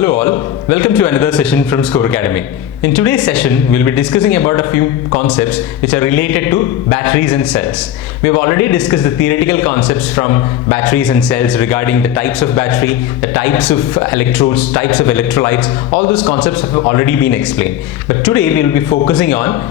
Hello all, welcome to another session from Score Academy. In today's session, we'll be discussing about a few concepts which are related to batteries and cells. We have already discussed the theoretical concepts from batteries and cells regarding the types of battery, the types of electrodes, types of electrolytes. All those concepts have already been explained. But today we'll be focusing on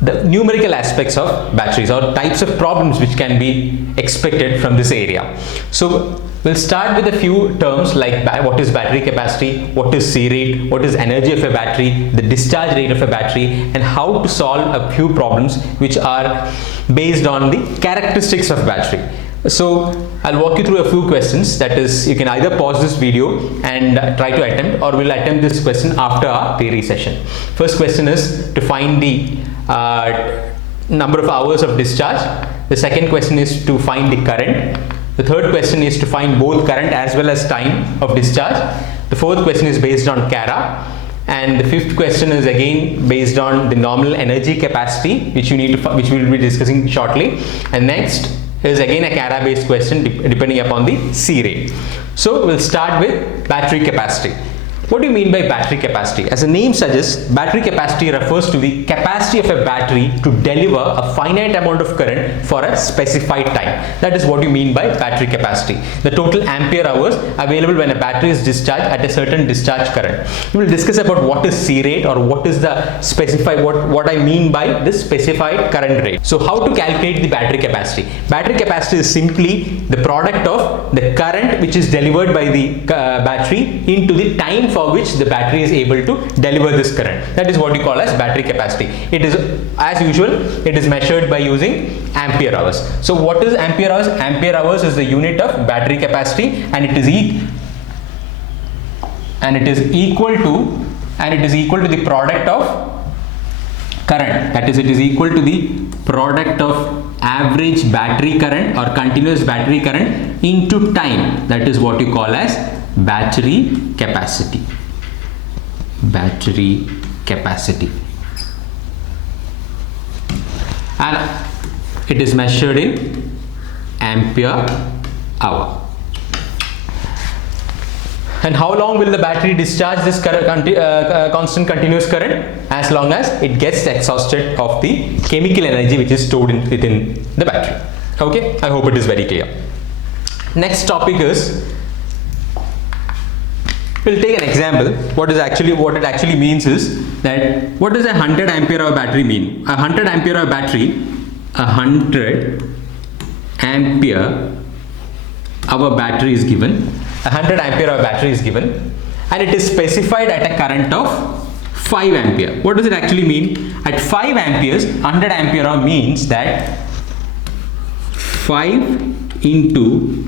the numerical aspects of batteries or types of problems which can be expected from this area. So we'll start with a few terms like what is battery capacity, what is C rate, what is energy of a battery, the discharge rate of a battery, and how to solve a few problems which are based on the characteristics of battery. So I'll walk you through a few questions. That is, you can either pause this video and try to attempt, or we'll attempt this question after our theory session. First question is to find the number of hours of discharge. The second question is to find the current. The third question is to find both current as well as time of discharge. The fourth question is based on Cara. And the fifth question is again based on the nominal energy capacity, which which we will be discussing shortly. And next is again a Cara based question depending upon the C rate. So we'll start with battery capacity. What do you mean by battery capacity? As the name suggests, battery capacity refers to the capacity of a battery to deliver a finite amount of current for a specified time. That is what you mean by battery capacity. The total ampere hours available when a battery is discharged at a certain discharge current. We will discuss about what is C rate, or what is the specified, what I mean by this specified current rate. So how to calculate the battery capacity? Battery capacity is simply the product of the current which is delivered by the battery into the time for which the battery is able to deliver this current. That is what you call as battery capacity. It is, as usual, it is measured by using ampere hours. So what is ampere hours? Ampere hours is the unit of battery capacity, and it is equal to the product of current. That is, it is equal to the product of average battery current or continuous battery current into time. That is what you call as battery capacity. Battery capacity. And it is measured in ampere hour. And how long will the battery discharge this constant continuous current? As long as it gets exhausted of the chemical energy which is stored within the battery. Okay, I hope it is very clear. Next topic is, we'll take an example. What it actually means is that, what does a 100 ampere hour battery mean? A 100 ampere hour battery, 100 ampere hour battery is given. 100 ampere hour battery is given, and it is specified at a current of 5 ampere. What does it actually mean? At 5 amperes, 100 ampere hour means that 5 into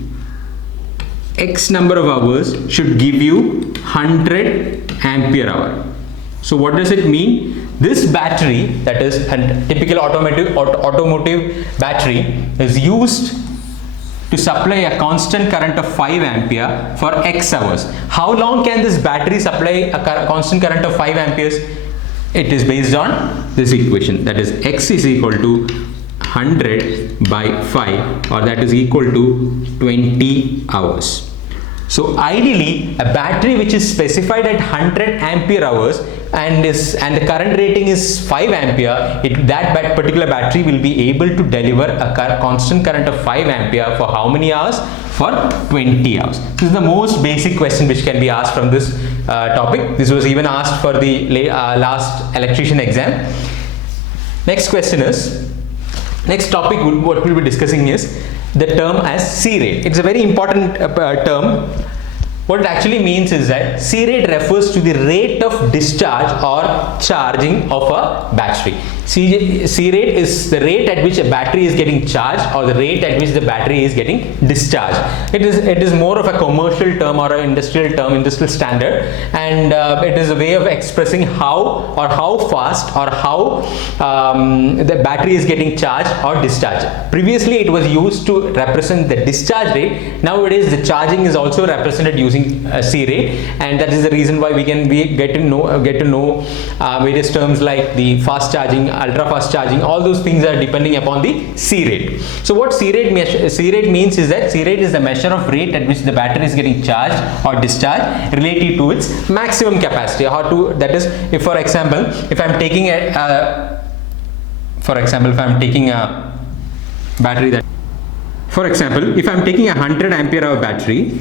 X number of hours should give you 100 ampere hour. So what does it mean? This battery, that is a typical automotive battery, is used to supply a constant current of 5 ampere for X hours. How long can this battery supply a constant current of 5 amperes? It is based on this equation, that is X is equal to 100 by 5, or that is equal to 20 hours. So ideally, a battery which is specified at 100 ampere hours and the current rating is 5 ampere, that particular battery will be able to deliver a constant current of 5 ampere for how many hours? For 20 hours. This is the most basic question which can be asked from this topic. This was even asked for the last electrician exam. Next topic what we'll be discussing is the term as C rate. It's a very important term. What it actually means is that C rate refers to the rate of discharge or charging of a battery. C rate is the rate at which a battery is getting charged, or the rate at which the battery is getting discharged. It is more of a commercial term or an industrial term, industrial standard, and it is a way of expressing how fast or how the battery is getting charged or discharged. Previously it was used to represent the discharge rate. Nowadays the charging is also represented using C rate, and that is the reason why we get to know various terms like the fast charging ultra fast charging, all those things are depending upon the C rate. So what C rate means is that C rate is the measure of rate at which the battery is getting charged or discharged relative to its maximum capacity, or to, that is, if for example if I'm taking a battery that, for example, if I'm taking a 100 ampere hour battery,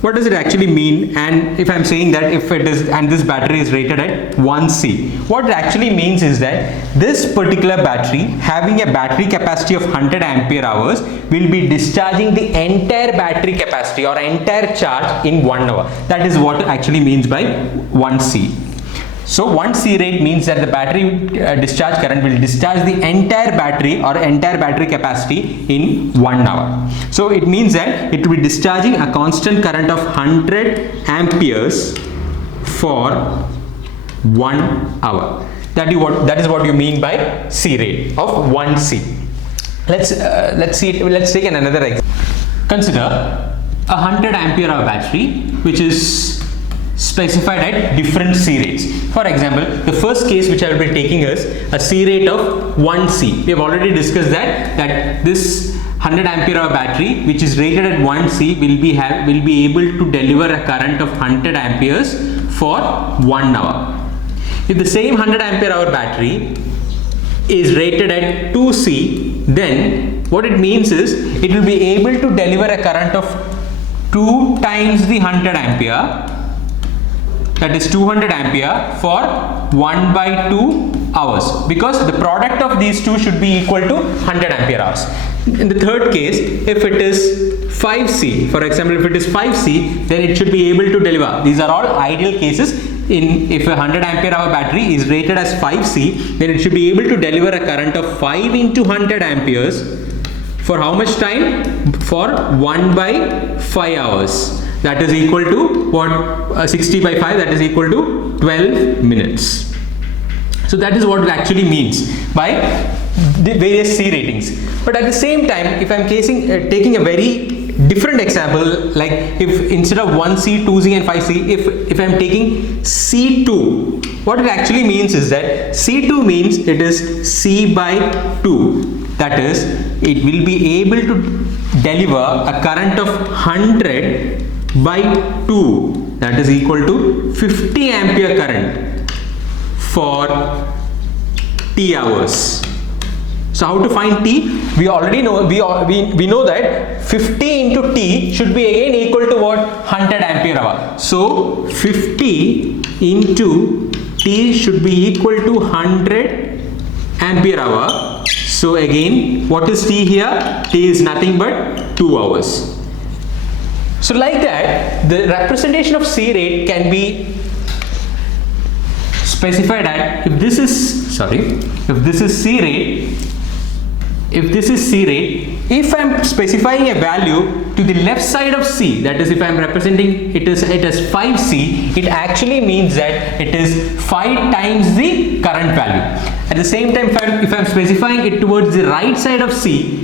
what does it actually mean? And if I'm saying that if it is, and this battery is rated at 1C, what it actually means is that this particular battery having a battery capacity of 100 ampere hours will be discharging the entire battery capacity or entire charge in 1 hour. That is what it actually means by 1C. So 1C rate means that the battery discharge current will discharge the entire battery or entire battery capacity in 1 hour. So it means that it will be discharging a constant current of 100 amperes for 1 hour. That is what you mean by C rate of 1C. Let's take another example. Consider a 100 ampere hour battery which is specified at different C rates. For example, the first case which I will be taking is a C rate of 1C. We have already discussed that this 100 ampere hour battery which is rated at 1C will be able to deliver a current of 100 amperes for 1 hour. If the same 100 ampere hour battery is rated at 2C, then what it means is it will be able to deliver a current of 2 times the 100 ampere, that is 200 ampere for 1/2 hours, because the product of these two should be equal to 100 ampere hours. In the third case, if it is 5C, for example, if it is 5C, then it should be able to deliver. These are all ideal cases. If a 100 ampere hour battery is rated as 5C, then it should be able to deliver a current of 5 into 100 amperes for how much time? For 1/5 hours. That is equal to what? 60/5, that is equal to 12 minutes. So that is what it actually means by the various C ratings. But at the same time, if I'm taking a very different example, like if instead of 1C, 2C and 5C, if I'm taking C2, what it actually means is that C2 means it is C/2. That is, it will be able to deliver a current of 100/2, that is equal to 50 ampere current for T hours. So how to find T? We already know, we know that 50 into T should be again equal to what? 100 ampere hour. So 50 into T should be equal to 100 ampere hour. So again, what is T here? T is nothing but 2 hours. So like that, the representation of C rate can be specified at, if this is C rate, if I'm specifying a value to the left side of C, that is if I'm representing it as 5C, it actually means that it is 5 times the current value. At the same time, if I'm specifying it towards the right side of C,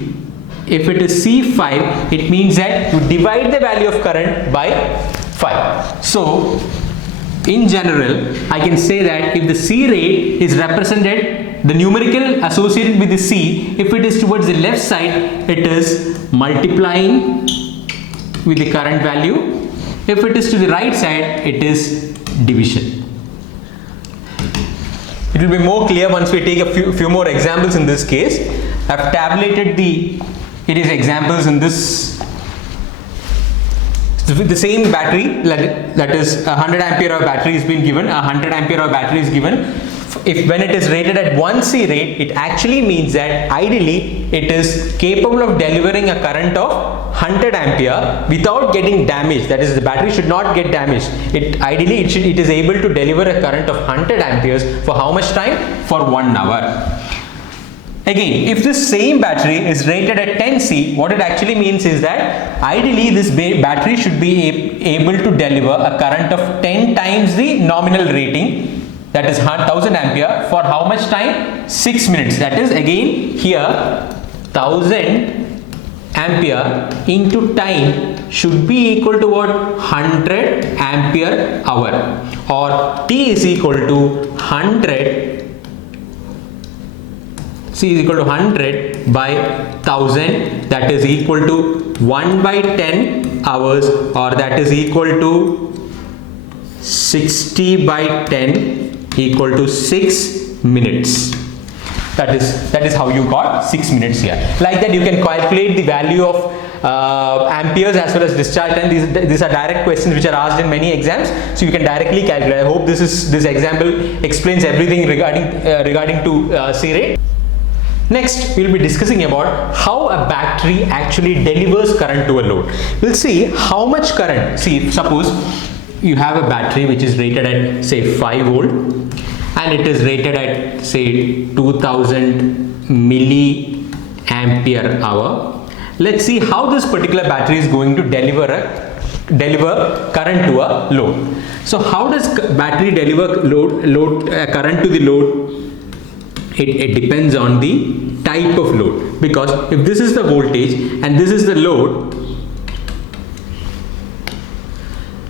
if it is C5, it means that you divide the value of current by 5. So in general, I can say that if the C rate is represented, the numerical associated with the C, if it is towards the left side, it is multiplying with the current value. If it is to the right side, it is division. It will be more clear once we take a few more examples in this case. I've tabulated it is examples in this. The same battery, that is a 100 ampere hour battery is being given, a 100 ampere hour battery is given. If when it is rated at 1C rate, it actually means that ideally it is capable of delivering a current of 100 ampere without getting damaged. That is, the battery should not get damaged. It is able to deliver a current of 100 amperes for how much time? For 1 hour. Again, if this same battery is rated at 10C, what it actually means is that ideally this battery should be able to deliver a current of 10 times the nominal rating, that is 1000 ampere, for how much time? 6 minutes. That is again here 1000 ampere into time should be equal to what? 100 ampere hour, or T is equal to 100 C is equal to 100 by 1000, that is equal to 1 by 10 hours, or that is equal to 60 by 10 equal to 6 minutes. That is how you got 6 minutes here. Like that you can calculate the value of amperes as well as discharge time. These are direct questions which are asked in many exams, so you can directly calculate. I hope this example explains everything regarding to C rate. Next, we'll be discussing about how a battery actually delivers current to a load. We'll see how much current. See, suppose you have a battery which is rated at say 5 volt and it is rated at say 2000 milliampere hour. Let's see how this particular battery is going to deliver current to a load. So how does battery deliver current to the load? It depends on the type of load, because if this is the voltage and this is the load,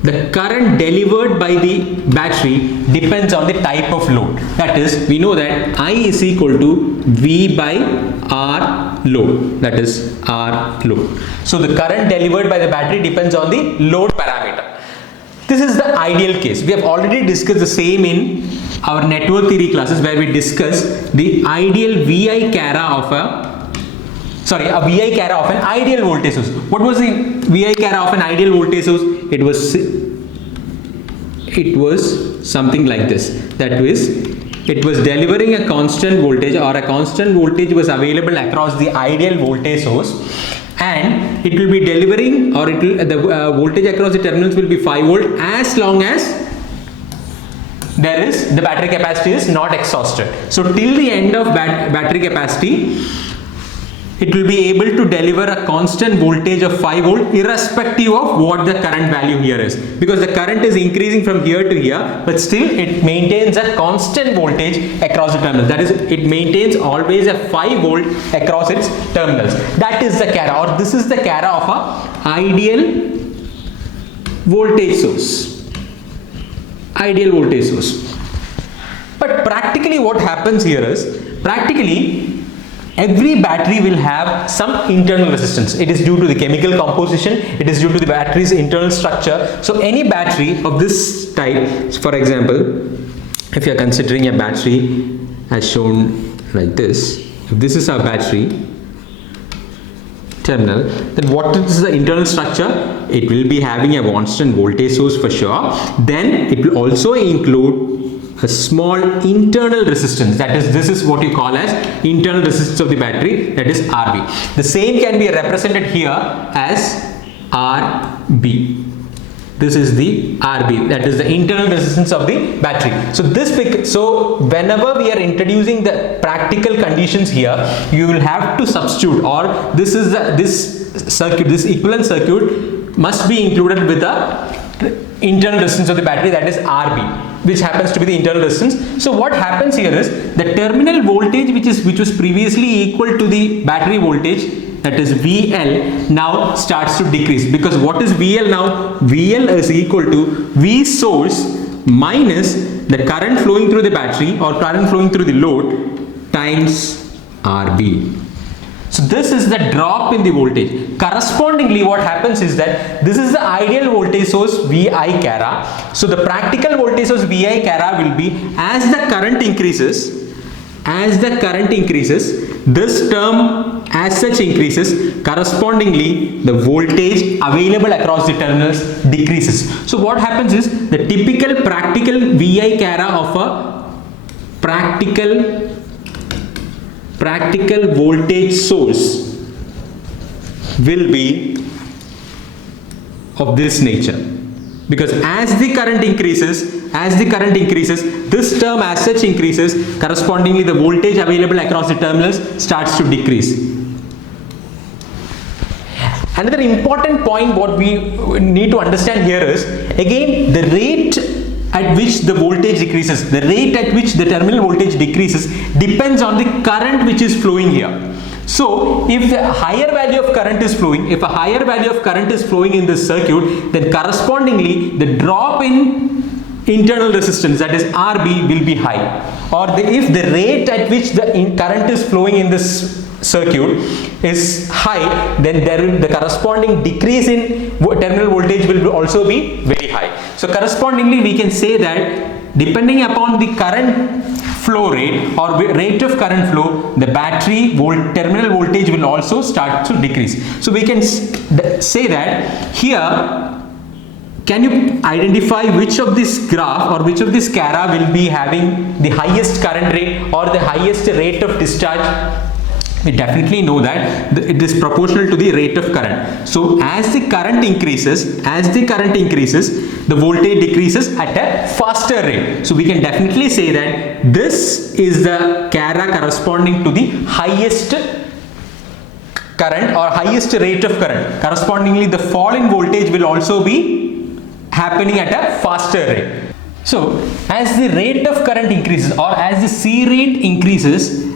the current delivered by the battery depends on the type of load. That is, we know that I is equal to V by R load, that is R load. So the current delivered by the battery depends on the load parameter. This is the ideal case. We have already discussed the same in our network theory classes, where we discuss the ideal VI cara of a VI cara of an ideal voltage source. What was the VI cara of an ideal voltage source? It was something like this. That is, it was delivering a constant voltage, or a constant voltage was available across the ideal voltage source, and it will be delivering, or the voltage across the terminals will be 5 volt as long as the battery capacity is not exhausted. So till the end of battery capacity, it will be able to deliver a constant voltage of 5 volt irrespective of what the current value here is, because the current is increasing from here to here, but still it maintains a constant voltage across the terminals. That is, it maintains always a 5 volt across its terminals. That is the cara, or this is the cara of a ideal voltage source. Ideal voltage source. But practically what happens here is, every battery will have some internal resistance. It is due to the chemical composition, it is due to the battery's internal structure. So any battery of this type, for example, if you are considering a battery as shown like this, if this is our battery terminal, then what is the internal structure? It will be having a constant voltage source for sure. Then it will also include a small internal resistance. That is, this is what you call as internal resistance of the battery, that is RB. The same can be represented here as RB. This is the RB, that is the internal resistance of the battery. So whenever we are introducing the practical conditions here, you will have to substitute, or this equivalent circuit must be included with the internal resistance of the battery, that is RB, which happens to be the internal resistance. So what happens here is, the terminal voltage which was previously equal to the battery voltage, that is VL, now starts to decrease, because what is VL now? VL is equal to V source minus the current flowing through the battery, or current flowing through the load, times RB. So this is the drop in the voltage. Correspondingly, what happens is that this is the ideal voltage source VI cara. So the practical voltage source VI cara will be, as the current increases, this term as such increases, correspondingly the voltage available across the terminals decreases. So what happens is, the typical practical VI cara of a practical voltage source will be of this nature, because as the current increases, this term as such increases, correspondingly the voltage available across the terminals starts to decrease. Another important point what we need to understand here is, again, the rate at which the voltage decreases, the rate at which the terminal voltage decreases depends on the current which is flowing here. So if a higher value of current is flowing, in this circuit, then correspondingly the drop in internal resistance, that is RB, will be high. if the rate at which the current is flowing in this circuit is high, then the corresponding decrease in terminal voltage will also be very high. So correspondingly we can say that depending upon the current flow rate or rate of current flow, the battery terminal voltage will also start to decrease. So we can say that here, can you identify which of this graph or which of this SCARA will be having the highest current rate or the highest rate of discharge? We definitely know that it is proportional to the rate of current. So as the current increases, the voltage decreases at a faster rate. So we can definitely say that this is the SCARA corresponding to the highest current or highest rate of current. Correspondingly, the fall in voltage will also be happening at a faster rate. So as the rate of current increases, or as the C rate increases,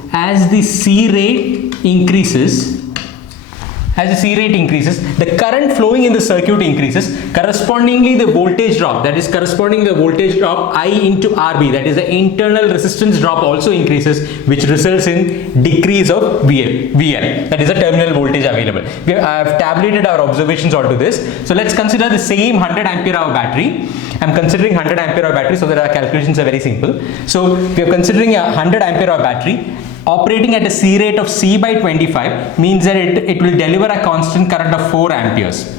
the current flowing in the circuit increases. Correspondingly, the voltage drop, that is corresponding the voltage drop I into RB, that is the internal resistance drop, also increases, which results in decrease of VL, that is the terminal voltage available. I have tabulated our observations onto this. So let's consider the same 100 ampere hour battery. I'm considering 100 ampere hour battery so that our calculations are very simple. So we are considering a 100 ampere hour battery operating at a C rate of C by 25 means that it will deliver a constant current of 4 amperes.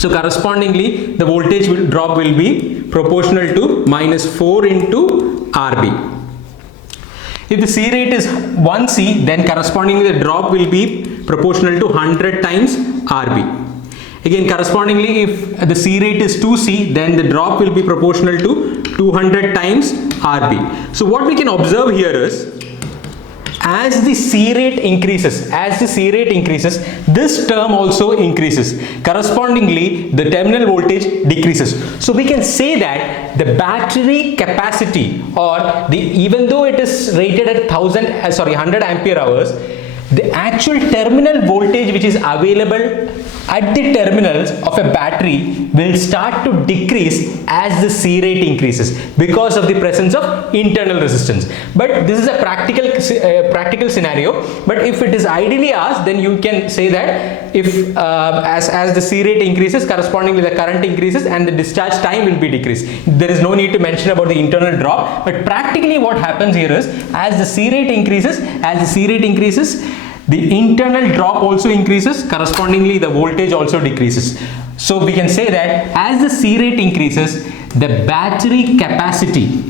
So correspondingly, the voltage drop will be proportional to minus 4 into RB. If the C rate is 1C, then correspondingly the drop will be proportional to 100 times RB. Again, correspondingly, if the C rate is 2C, then the drop will be proportional to 200 times RB. So what we can observe here is, as the C rate increases, this term also increases. Correspondingly, the terminal voltage decreases. So we can say that the battery capacity, or even though it is rated at 100 ampere hours, the actual terminal voltage which is available at the terminals of a battery will start to decrease as the C rate increases because of the presence of internal resistance. But this is a practical scenario. But if it is ideally asked, then you can say that if as the C rate increases, correspondingly the current increases and the discharge time will be decreased. There is no need to mention about the internal drop. But practically what happens here is, as the C rate increases, the internal drop also increases, correspondingly the voltage also decreases. So we can say that as the C rate increases, the battery capacity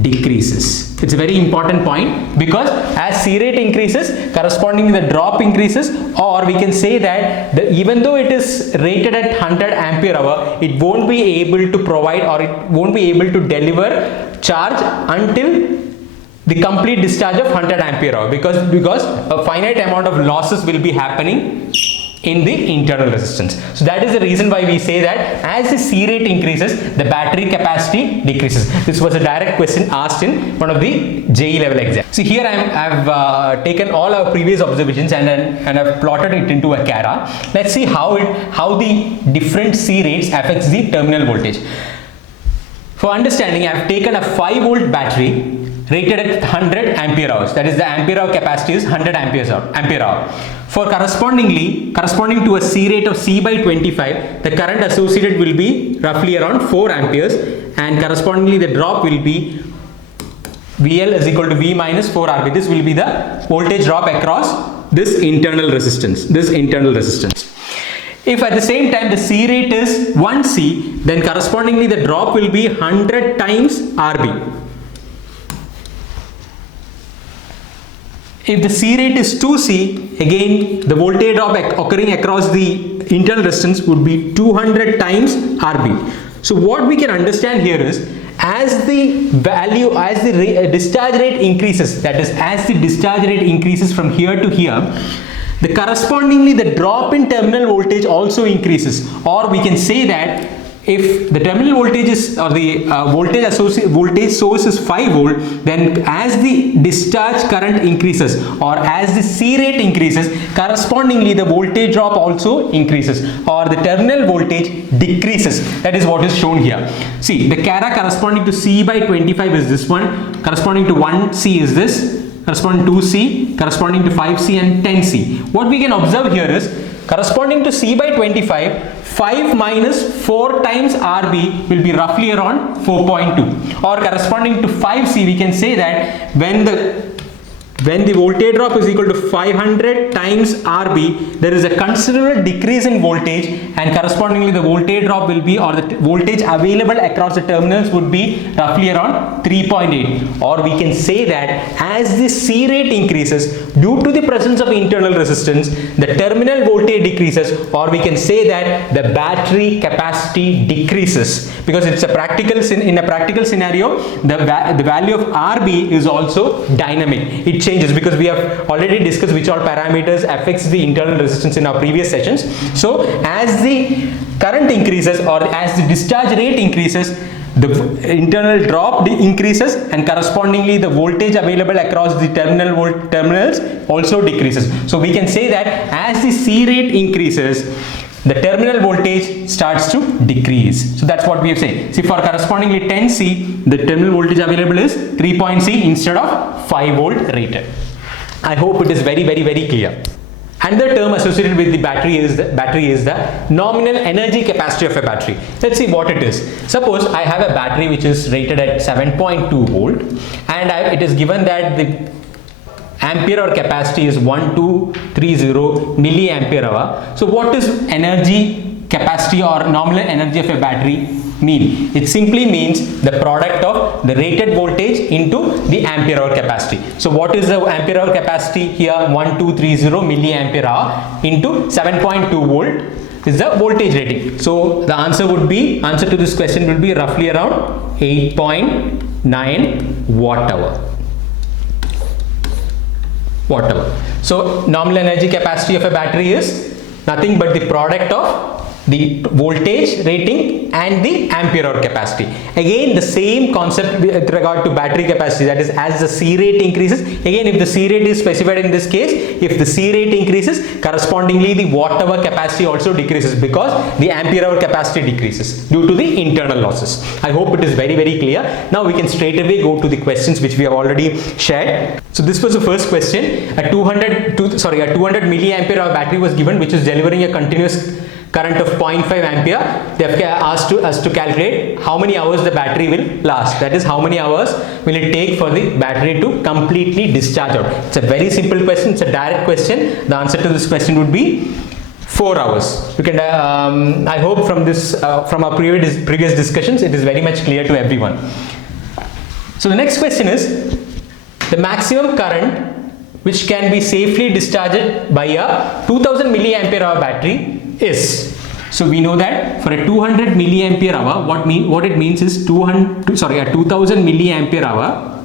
decreases. It's a very important point, because as C rate increases, correspondingly the drop increases, or we can say that even though it is rated at 100 ampere hour, it won't be able to provide, or it won't be able to deliver charge until the complete discharge of 100 ampere hour, because a finite amount of losses will be happening in the internal resistance. So that is the reason why we say that as the C rate increases, the battery capacity decreases. This was a direct question asked in one of the JEE level exams. See, here I have taken all our previous observations and I've plotted it into a SCARA. Let's see how the different C rates affects the terminal voltage. For understanding, I have taken a 5 volt battery rated at 100 ampere hours, that is the ampere hour capacity is 100 ampere hour. For corresponding to a C rate of C by 25, the current associated will be roughly around 4 amperes, and correspondingly the drop will be VL is equal to V minus 4 RB. This will be the voltage drop across this internal resistance. If at the same time the C rate is 1C, then correspondingly the drop will be 100 times RB. If the C rate is 2C, again the voltage drop occurring across the internal resistance would be 200 times RB. So what we can understand here is, as the discharge rate increases, that is as the discharge rate increases from here to here, the correspondingly the drop in terminal voltage also increases, or we can say that if the terminal voltage is, or the voltage source is 5 volt, then as the discharge current increases or as the C rate increases, correspondingly the voltage drop also increases, or the terminal voltage decreases. That is what is shown here. See, the Cara corresponding to C by 25 is this one, corresponding to 1C is this, corresponding to 2C, corresponding to 5C and 10C. What we can observe here is, corresponding to C by 25, 5 minus 4 times RB will be roughly around 4.2, or corresponding to 5C, we can say that when the voltage drop is equal to 500 times RB, there is a considerable decrease in voltage, and correspondingly the voltage drop will be, or the voltage available across the terminals would be roughly around 3.8. Or we can say that as the C rate increases due to the presence of internal resistance, the terminal voltage decreases, or we can say that the battery capacity decreases, because it's a practical, in a practical scenario, the value of RB is also dynamic. It changes because we have already discussed which all parameters affects the internal resistance in our previous sessions. So as the current increases, or as the discharge rate increases, the internal drop increases, and correspondingly the voltage available across the terminals also decreases. So we can say that as the C rate increases, the terminal voltage starts to decrease. So that's what we have said. See, for correspondingly 10C, the terminal voltage available is 3.C instead of 5 volt rated. I hope it is very clear. Another term associated with the battery is the nominal energy capacity of a battery. Let's see what it is. Suppose I have a battery which is rated at 7.2 volt, and it is given that the ampere hour capacity is 1230 milliampere hour. So what is energy capacity or nominal energy of a battery mean? It simply means the product of the rated voltage into the ampere hour capacity. So what is the ampere hour capacity here? 1230 milliampere hour into 7.2 volt is the voltage rating. So the answer to this question will be roughly around 8.9 watt hour. So nominal energy capacity of a battery is nothing but the product of the voltage rating and the ampere hour capacity. Again, the same concept with regard to battery capacity, that is, as the C rate increases, again if the C rate is specified in this case, if the C rate increases, correspondingly the watt hour capacity also decreases, because the ampere hour capacity decreases due to the internal losses. I hope it is very clear. Now we can straight away go to the questions which we have already shared. So this was the first question. A 200 milliampere hour battery was given, which is delivering a continuous current of 0.5 ampere. They have asked us to calculate how many hours the battery will last. That is, how many hours will it take for the battery to completely discharge out. It's a very simple question. It's a direct question. The answer to this question would be 4 hours. You can. I hope from this, from our previous discussions, it is very much clear to everyone. So the next question is the maximum current which can be safely discharged by a 2000 milliampere hour battery is. So we know that for a 200 milliampere hour, what it means is a 2000 milliampere hour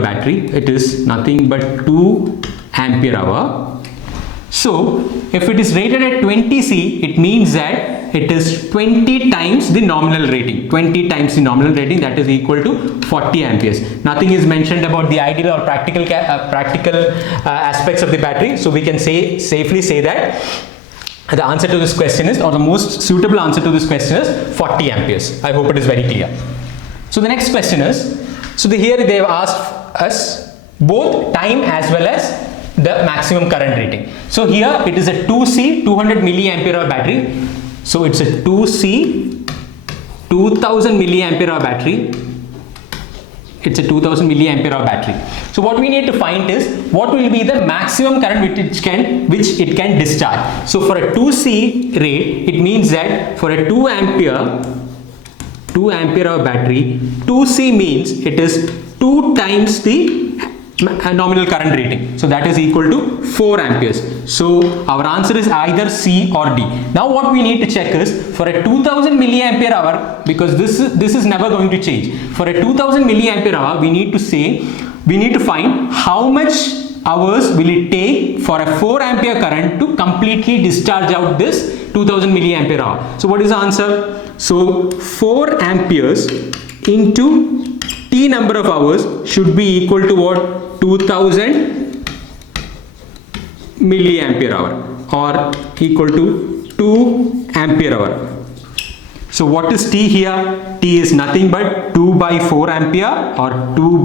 battery, it is nothing but 2 ampere hour. So if it is rated at 20C, it means that it is 20 times the nominal rating. 20 times the nominal rating, that is equal to 40 amperes. Nothing is mentioned about the ideal or practical aspects of the battery. So we can safely say that the answer to this question is, or the most suitable answer to this question is 40 amperes. I hope it is very clear. So the next question is, here they have asked us both time as well as the maximum current rating. So here it is a 2C 200 milliampere hour battery. So it's a 2C 2000 milliampere hour battery. It's a 2000 milliampere hour battery. So what we need to find is what will be the maximum current which it can discharge. So for a 2C rate, it means that for a 2 ampere hour battery, 2C means it is 2 times the nominal current rating. So that is equal to 4 amperes. So our answer is either C or D. Now what we need to check is for a 2000 milliampere hour, because this is never going to change. For a 2000 milliampere hour, we need to find how much hours will it take for a 4 ampere current to completely discharge out this 2000 milliampere hour? So what is the answer? So 4 amperes into T number of hours should be equal to what? 2000 milliampere hour, or equal to 2 ampere hour. So what is T here? T is nothing but 2 by 4 ampere, or 2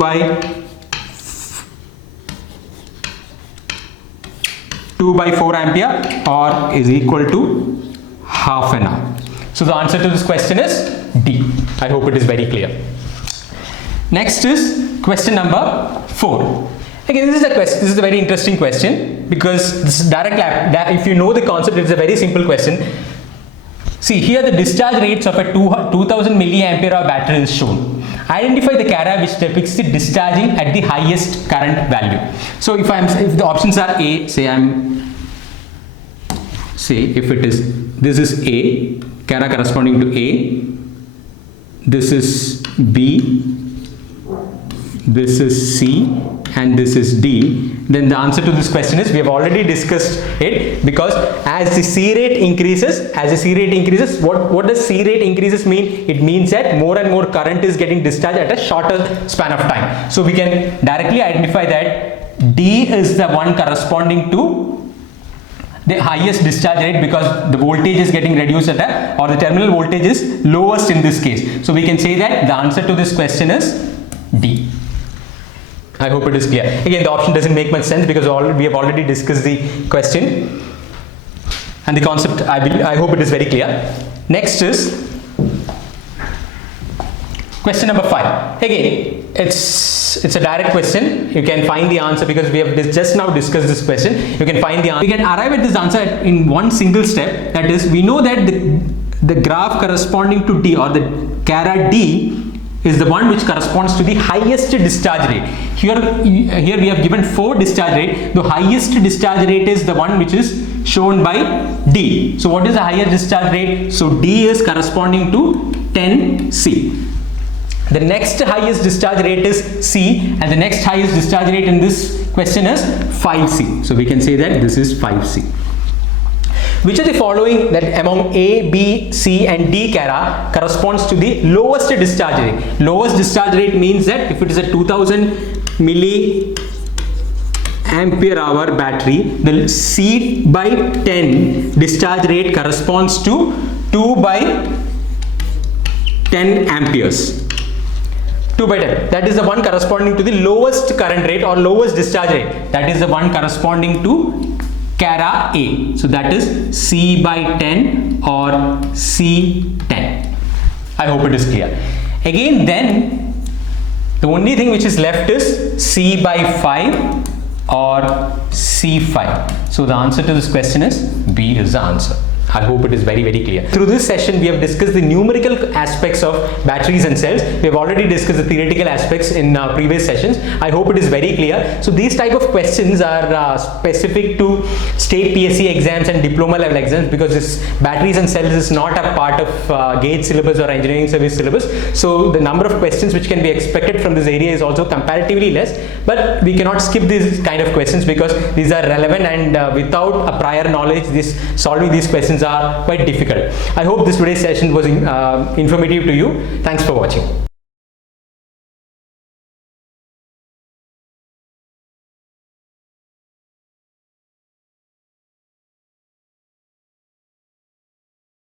by 4 ampere, or is equal to half an hour. So the answer to this question is D. I hope it is very clear. Next is question number 4. Again, this is a very interesting question, because this is if you know the concept, it's a very simple question. See, here the discharge rates of a 2000 milliampere hour battery is shown. Identify the cara which depicts the discharging at the highest current value. So if the options are A, this is A, cara corresponding to A, this is B, this is C, and this is D, then the answer to this question is, we have already discussed it, because as the C rate increases, what does C rate increases mean? It means that more and more current is getting discharged at a shorter span of time. So we can directly identify that D is the one corresponding to the highest discharge rate, because the voltage is getting reduced or the terminal voltage is lowest in this case. So we can say that the answer to this question is D. I hope it is clear. Again, the option doesn't make much sense, because we have already discussed the question and the concept. I hope it is very clear. Next is question number 5. Again, it's a direct question. You can find the answer, because we have just now discussed this question. You can find the answer. We can arrive at this answer in one single step. That is, we know that the graph corresponding to D, or the cara D, is the one which corresponds to the highest discharge rate. Here we have given 4 discharge rate. The highest discharge rate is the one which is shown by D. So what is the highest discharge rate? So D is corresponding to 10C. The next highest discharge rate is C, and the next highest discharge rate in this question is 5C. So we can say that this is 5C. Which of the following that among A, B, C and D cara corresponds to the lowest discharge rate? Lowest discharge rate means that if it is a 2000 milliampere hour battery, the C by 10 discharge rate corresponds to 2 by 10 amperes. 2 by 10. That is the one corresponding to the lowest current rate, or lowest discharge rate. That is the one corresponding to cara A. So that is C by 10 or C10. I hope it is clear. Again, then the only thing which is left is C by 5 or C5. So the answer to this question is B is the answer. I hope it is very, very clear. Through this session, we have discussed the numerical aspects of batteries and cells. We have already discussed the theoretical aspects in previous sessions. I hope it is very clear. So these type of questions are specific to state PSC exams and diploma level exams, because this batteries and cells is not a part of GATE syllabus or engineering service syllabus. So the number of questions which can be expected from this area is also comparatively less, but we cannot skip these kind of questions, because these are relevant, and without a prior knowledge, solving these questions are quite difficult. I hope this today's session was informative to you. Thanks for watching.